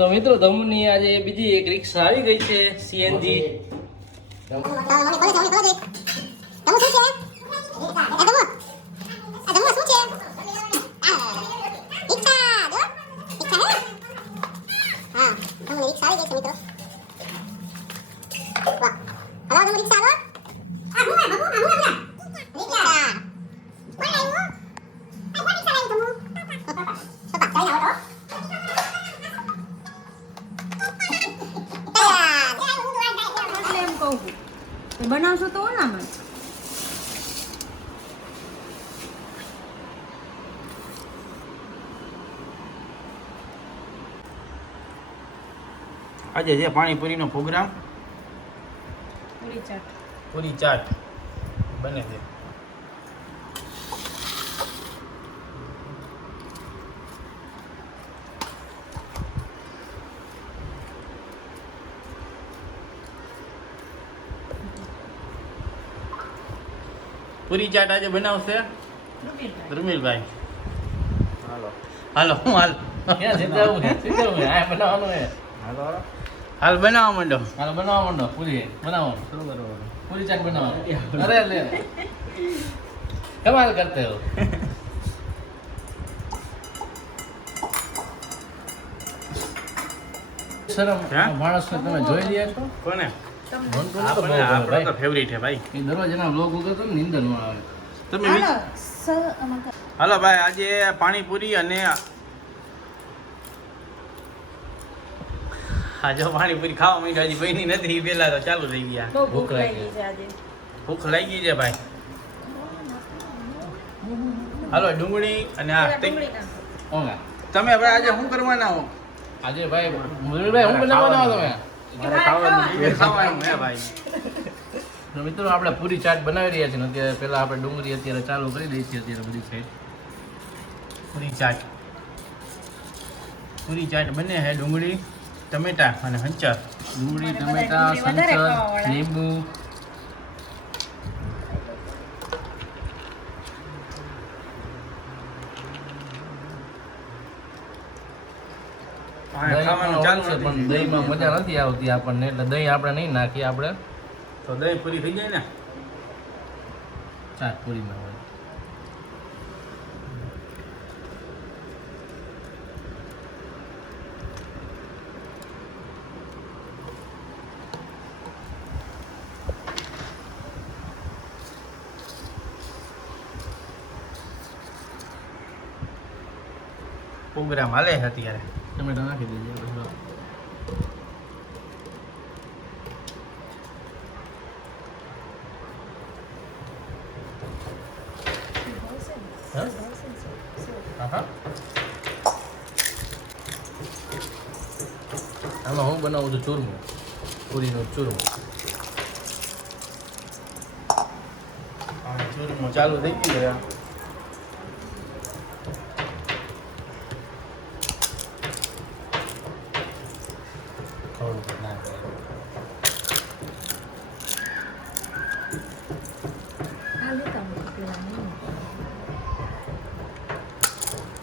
તો મિત્રો ધમની આજે બીજી એક રિક્ષા આવી ગઈ છે સીએનજી. બનાવશો તો ઓલામાં આજે છે પાણીપુરીનો પ્રોગ્રામ. પૂરી ચાટ બને છે. પૂરી ચાટ આજે બનાવશે રૂમિલભાઈ. હાલો હું હાલ ક્યાં સીધા આ બનાવવાનું હે. હાલ બનાવવા માંડો. હાલો બનાવવા માંડો. પૂરી બનાવો. શરૂ કરો. પૂરી ચાટ બનાવો. અરે લે કમાલ કરતે હો. શરમ માણસને તમે જોઈ રહ્યા છો. કોને? આપણે આપણે તો ફેવરિટ છે ભાઈ. એ દરરોજ એના બ્લોગ ઉગતો ને નીંદર નો આવે. તમે હાલો ભાઈ આજે પાણીપુરી અને હા જો પાણીપુરી ખાવા માંડ્યા હજી બની નથી ઈ પહેલા તો ચાલુ થઈ ગયા. બહુ ભૂખ લાગી છે આજે. ભૂખ લાગી છે ભાઈ. હાલો ડુંગળી અને આ ઓલા તમે ભાઈ આજે શું કરવાના હો? આજે ભાઈ મુરલીભાઈ હું બનાવવાના હો તમે. મારે ખાવાનું હે ભાઈ. તો મિત્રો આપણે પૂરી ચાટ બનાવી રહ્યા છીએ ને અત્યારે પહેલા આપણે ડુંગળી અત્યારે ચાલુ કરી દઈએ છીએ અત્યારે બધી સાઈડ. પૂરી ચાટ બને છે ડુંગળી ટમેટા અને હંચર. ડુંગળી ટમેટા સંચર લીંબુ ખાવાનું ચાલુ છે પણ દહીંમાં મજા નથી આવતી આપણને એટલે દહીં આપણે નહીં નાખીએ આપણે તો દહીં પૂરી થઈ જાય ને. ચાટ પૂરીમાં હોય. પ્રોગ્રામ હાલે છે અત્યારે. ટમેટા નાખી દેજો. આમાં હું બનાવું છું ચૂરમું. પૂરીનું ચૂરમું. ચૂરમું ચાલુ થઈ ગયું.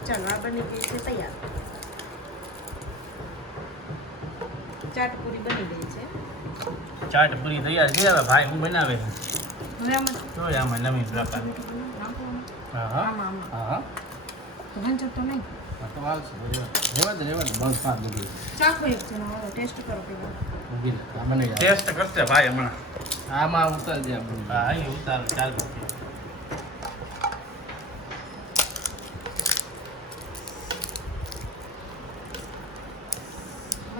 ચાલો આ બની ગઈ છે તૈયાર. ચાટ પૂરી બની ગઈ છે. ચાટ પૂરી તૈયાર છે. હવે ભાઈ હું બનાવે છે. હવે આમાં જો આમાં નવીન પ્રકાર. હા હા આમાં હા હા હંચર તો નહીં. આ તો હાલ છે. રેવા દે બંધ પાક બધી. ચાખો એક જણો હવે ટેસ્ટ કરો પેલા. ઊભી રહે. આ મને યાદ. ટેસ્ટ કરશે ભાઈ હમણાં. આમાં ઉતાર દે આપણે. હા એ ઉતાર ચાલુ છે.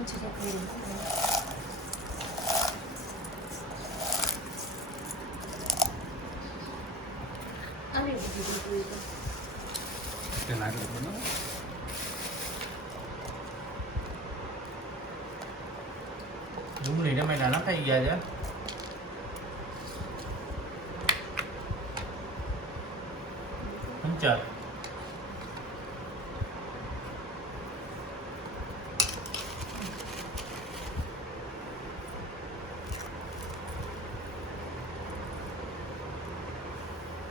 પછી ચકરી આવી બધી પૂરી તો તેના આગળ બનાવો. ડુંગળી ટમેટા નખાઈ ગયા છે. હંચર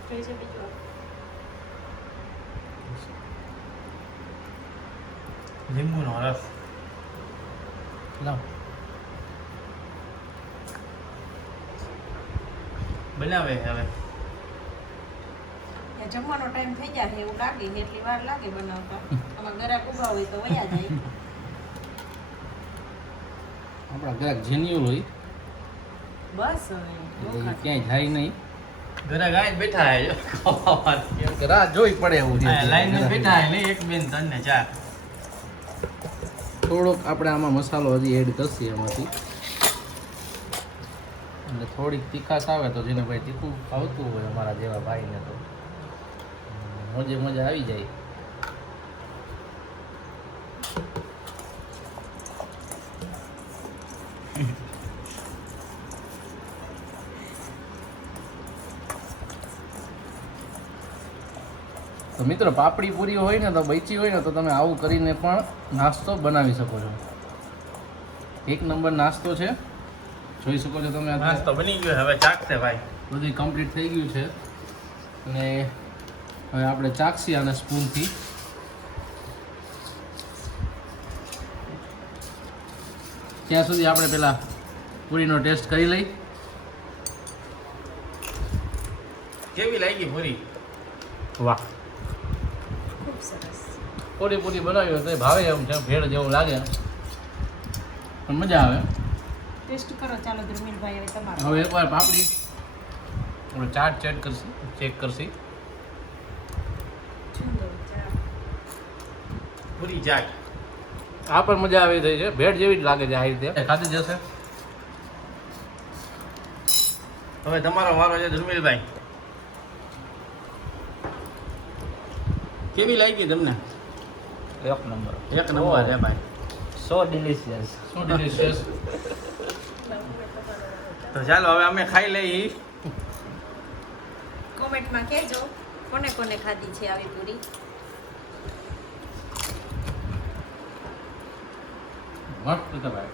કઈ છે બીજું લીંબુનો રસ. લાવ બનાવે હવે જમવાનો ટાઈમ થઈ જાય એવું લાગે એટલી વાર લાગે બનાવતા આમાં ગરાક ઉભા હોય તો વયા જાય આપણા ગ્રાહક જેન્યુઅલ હોય બસ હવે એટલે ઈ ક્યાંય જાય નહીં ઘરે ગાય બેઠા હે રાહ જોઈ પડે એવું છે લાઈન માં બેઠા હે નહીં 1 2 3 ને 4 થોડોક આપણે આમાં મસાલો હજી એડ કરશે એમાંથી અને થોડીક તીખાશ આવે તો જેને ભાઈ તીખું આવતું હોય અમારા જેવા ભાઈને તો મોજે મજા આવી જાય તો મિત્રો પાપડી પૂરી હોય ને તો બચી હોય ને તો તમે આવું કરીને પણ નાસ્તો બનાવી શકો છો એક નંબર નાસ્તો છે જોઈ શકો છો તમે નાસ્તો બની ગયો હવે ચાખશે ભાઈ બધું કમ્પ્લીટ થઈ ગયું છે અને હવે આપણે ચાખશી આને સ્પૂનથી ત્યાં સુધી આપણે પેલા પૂરીનો ટેસ્ટ કરી લઈ કેવી લાગી પૂરી વાહ ખૂબ સરસ પૂરી પૂરી બનાવી હોય તો એ ભાવે એમ છે ભેળ જેવું લાગે પણ મજા આવે ટેસ્ટ કરો ચાલો ધર્મિલભાઈ હવે તમારો હવે એકવાર પાપડી આપણે ચાટ ચેક કરશી પૂરી ચાટ આ પણ મજા આવી થઈ છે ભેળ જેવી જ લાગે છે આ રીતે ખાધી જશે હવે તમારો વારો છે ધર્મિલભાઈ કેવી લાગી તમને એક નંબર એક નંબર છે ભાઈ સો ડિલિશિયસ શું ડિલિશિયસ તો ચાલો હવે અમે ખાઈ લઈ કોમેન્ટમાં કહેજો કોને કોને ખાધી છે આવી પૂરી મસ્ત છે ભાઈ